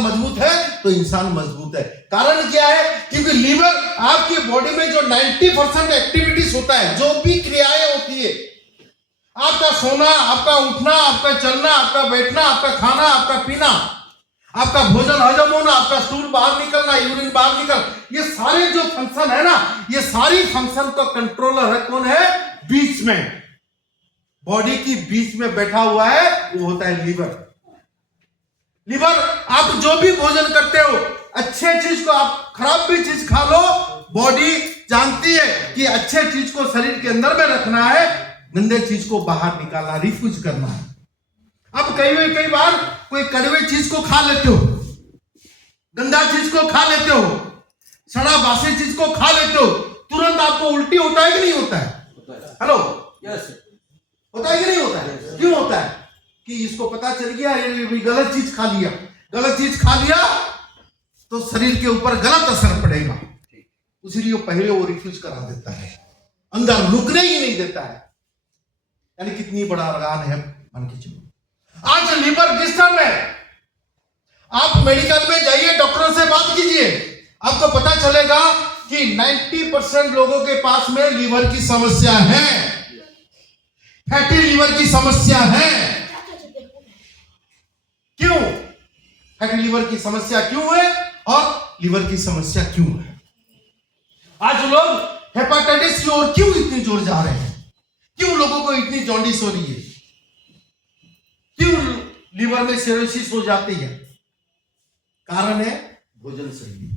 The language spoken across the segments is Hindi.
मजबूत है तो इंसान मजबूत है। कारण क्या है? क्योंकि लीवर आपकी बॉडी में जो 90% एक्टिविटीज होता है, जो भी क्रियाएं होती है, आपका सोना, आपका उठना, आपका चलना, आपका बैठना, आपका खाना, आपका पीना, आपका भोजन हजम होना, आपका स्टूल बाहर निकलना, यूरिन बाहर निकल, ये सारे जो फंक्शन है ना, ये सारी फंक्शन का कंट्रोलर है कौन है? बीच में, बॉडी की बीच में बैठा हुआ है, वो होता है लीवर। लीवर, आप जो भी भोजन करते हो, अच्छे चीज को आप खराब भी चीज खा लो, बॉडी जानती है कि अच्छे चीज को शरीर के अंदर में रखना है, गंदे चीज को बाहर निकालना, रिफ्यूज करना है। अब कई बार कोई कड़वे चीज को खा लेते हो, गंदा चीज को खा लेते हो, सड़ा बासी चीज को खा लेते हो, तुरंत आपको उल्टी होता है कि नहीं होता है? हेलो, यस, होता है कि नहीं होता है? क्यों होता है? कि इसको पता चल गया ये गलत चीज खा लिया, गलत चीज खा लिया तो शरीर के ऊपर गलत असर पड़ेगा, इसीलिए पहले वो रिफ्यूज करा देता है, अंदर रुकने ही नहीं देता है। यानी कितनी बड़ा अर्गान है, मन की चलो। आज लीवर डिस्टर्ब है, आप मेडिकल में जाइए, डॉक्टर से बात कीजिए, आपको पता चलेगा कि 90% लोगों के पास में लीवर की समस्या है, फैटी लीवर की समस्या है। क्यों फैटी लीवर की समस्या क्यों है और लीवर की समस्या क्यों है? आज लोग हेपेटाइटिस की ओर क्यों इतनी जोर जा रहे हैं? क्यों लोगों को इतनी जॉन्डिस हो रही है? क्यों लीवर में सिरोसिस हो जाती है? कारण है भोजन शैली।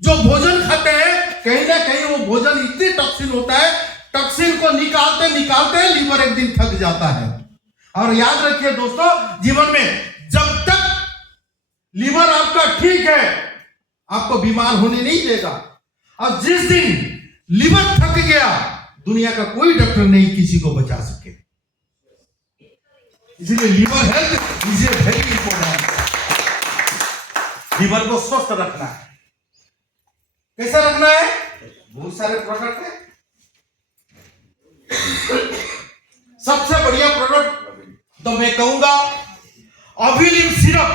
जो भोजन खाते हैं, कहीं ना कहीं वो भोजन इतनी टॉक्सिन होता है, टॉक्सिन को निकालते निकालते लीवर एक दिन थक जाता है। और याद रखिए दोस्तों, जीवन में जब तक लीवर आपका ठीक है, आपको बीमार होने नहीं देगा। और जिस दिन लीवर थक गया, दुनिया का कोई डॉक्टर नहीं किसी को बचा सके। इसलिए liver health is a very important. Liver को स्वस्थ रखना है। कैसे रखना है? बहुत सारे प्रोडक्ट है। सबसे बढ़िया प्रोडक्ट तो मैं कहूंगा अविलिव सिरप,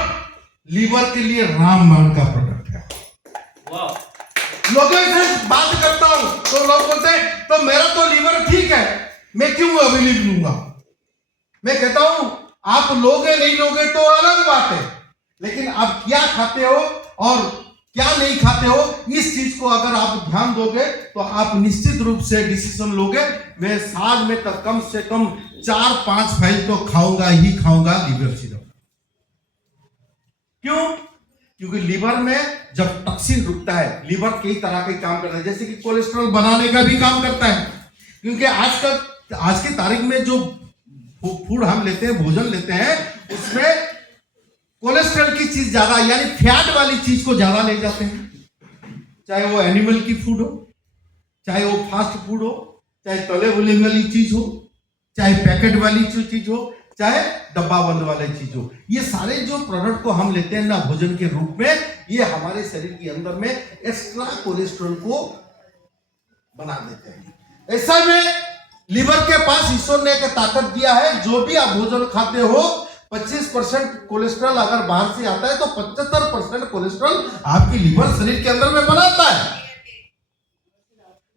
लीवर के लिए रामबाण का प्रोडक्ट है। लोगों से बात करता हूं तो लोग बोलते हैं तो मेरा तो लीवर ठीक है, मैं क्यों अविलिव लूंगा? मैं कहता हूं आप लोगे नहीं लोगे तो अलग बात है, लेकिन आप क्या खाते हो और क्या नहीं खाते हो, इस चीज को अगर आप ध्यान दोगे तो आप निश्चित रूप से डिसीजन लोगे। मैं साल में तक कम से कम 4-5 फाइल तो खाऊंगा ही खाऊंगा लीवर सिरप। क्यों? क्योंकि लीवर में जब टॉक्सिन रुकता है, लीवर कई तरह के काम करता है, जैसे कि कोलेस्ट्रॉल बनाने का भी काम करता है। क्योंकि आज की तारीख में जो फूड हम लेते हैं, भोजन लेते हैं, उसमें कोलेस्ट्रॉल की चीज ज्यादा, यानी फैट वाली चीज को ज्यादा ले जाते हैं। चाहे वो एनिमल की फूड हो, चाहे वो फास्ट फूड हो, चाहे तले भुने वाली चीज हो, चाहे पैकेट वाली चीज हो, चाहे डब्बा बंद वाली चीज हो, ये सारे जो प्रोडक्ट को हम लेते हैं ना भोजन के रूप में, ये हमारे शरीर के अंदर में एक्स्ट्रा कोलेस्ट्रॉल को बना देते हैं। ऐसा में लीवर के पास ईश्वर ने एक ताकत दिया है, जो भी आप भोजन खाते हो 25% कोलेस्ट्रॉल अगर बाहर से आता है तो 75% कोलेस्ट्रॉल आपकी लीवर शरीर के अंदर में बनाता है।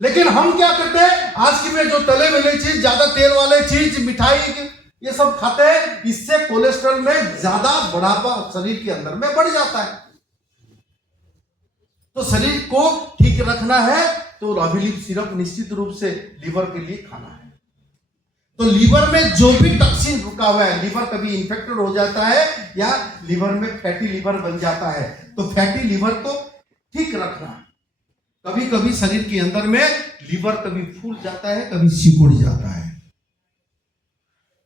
लेकिन हम क्या करते हैं, आज की में जो तले मिले चीज, ज्यादा तेल वाले चीज, मिठाई, ये सब खाते हैं, इससे कोलेस्ट्रॉल में ज्यादा बढ़ापा शरीर के अंदर में बढ़ जाता है। तो शरीर को ठीक रखना है तो अविलिव सिरप निश्चित रूप से लीवर के लिए खाना है। तो लीवर में जो भी टॉक्सिन रुका हुआ है, लीवर कभी इन्फेक्टेड हो जाता है या लीवर में फैटी लीवर बन जाता है, तो फैटी लीवर को ठीक रखना है। कभी कभी शरीर के अंदर में लीवर कभी फूल जाता है, कभी सिकुड़ जाता है,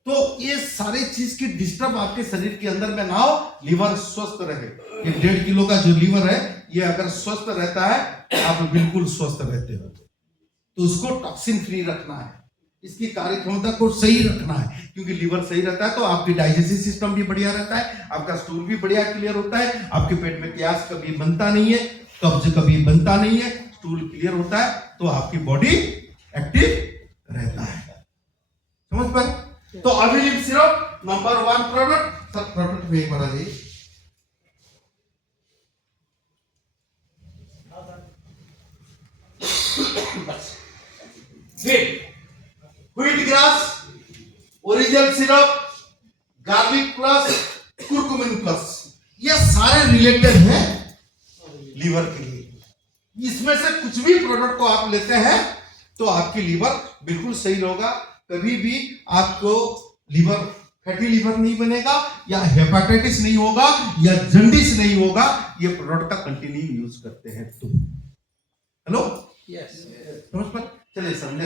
तो ये सारे चीज की डिस्टर्ब आपके शरीर के अंदर में ना हो, लीवर स्वस्थ रहे। ये 1.5 किलो का जो लीवर है, ये अगर स्वस्थ रहता है, आप बिल्कुल स्वस्थ रहते हो। तो उसको टॉक्सिन फ्री रखना है, इसकी कार्य क्षमता को सही रखना है, क्योंकि लीवर सही रहता है तो आपकी डाइजेस्टिव सिस्टम भी बढ़िया रहता है, आपका स्टूल भी बढ़िया क्लियर होता है, आपके पेट में गैस कभी बनता नहीं है, कब्ज कभी बनता नहीं है, स्टूल क्लियर होता है, तो आपकी बॉडी एक्टिव रहता है। समझ पाए? तो अविलिव सिरप नंबर 1 प्रोडक्ट। सब प्रोडक्ट में एक बना दी wheat grass, original syrup, garlic plus, curcumin plus, ये सारे रिलेटेड हैं लीवर के लिए। इसमें से कुछ भी प्रोडक्ट को आप लेते हैं तो आपकी लीवर बिल्कुल सही होगा, कभी भी आपको लीवर फैटी लीवर नहीं बनेगा, या हेपेटाइटिस नहीं होगा, या जंडिस नहीं होगा, ये प्रोडक्ट का कंटिन्यू यूज करते हैं तो। हेलो, यस, समझ पर चलिए सर नेक्स्ट।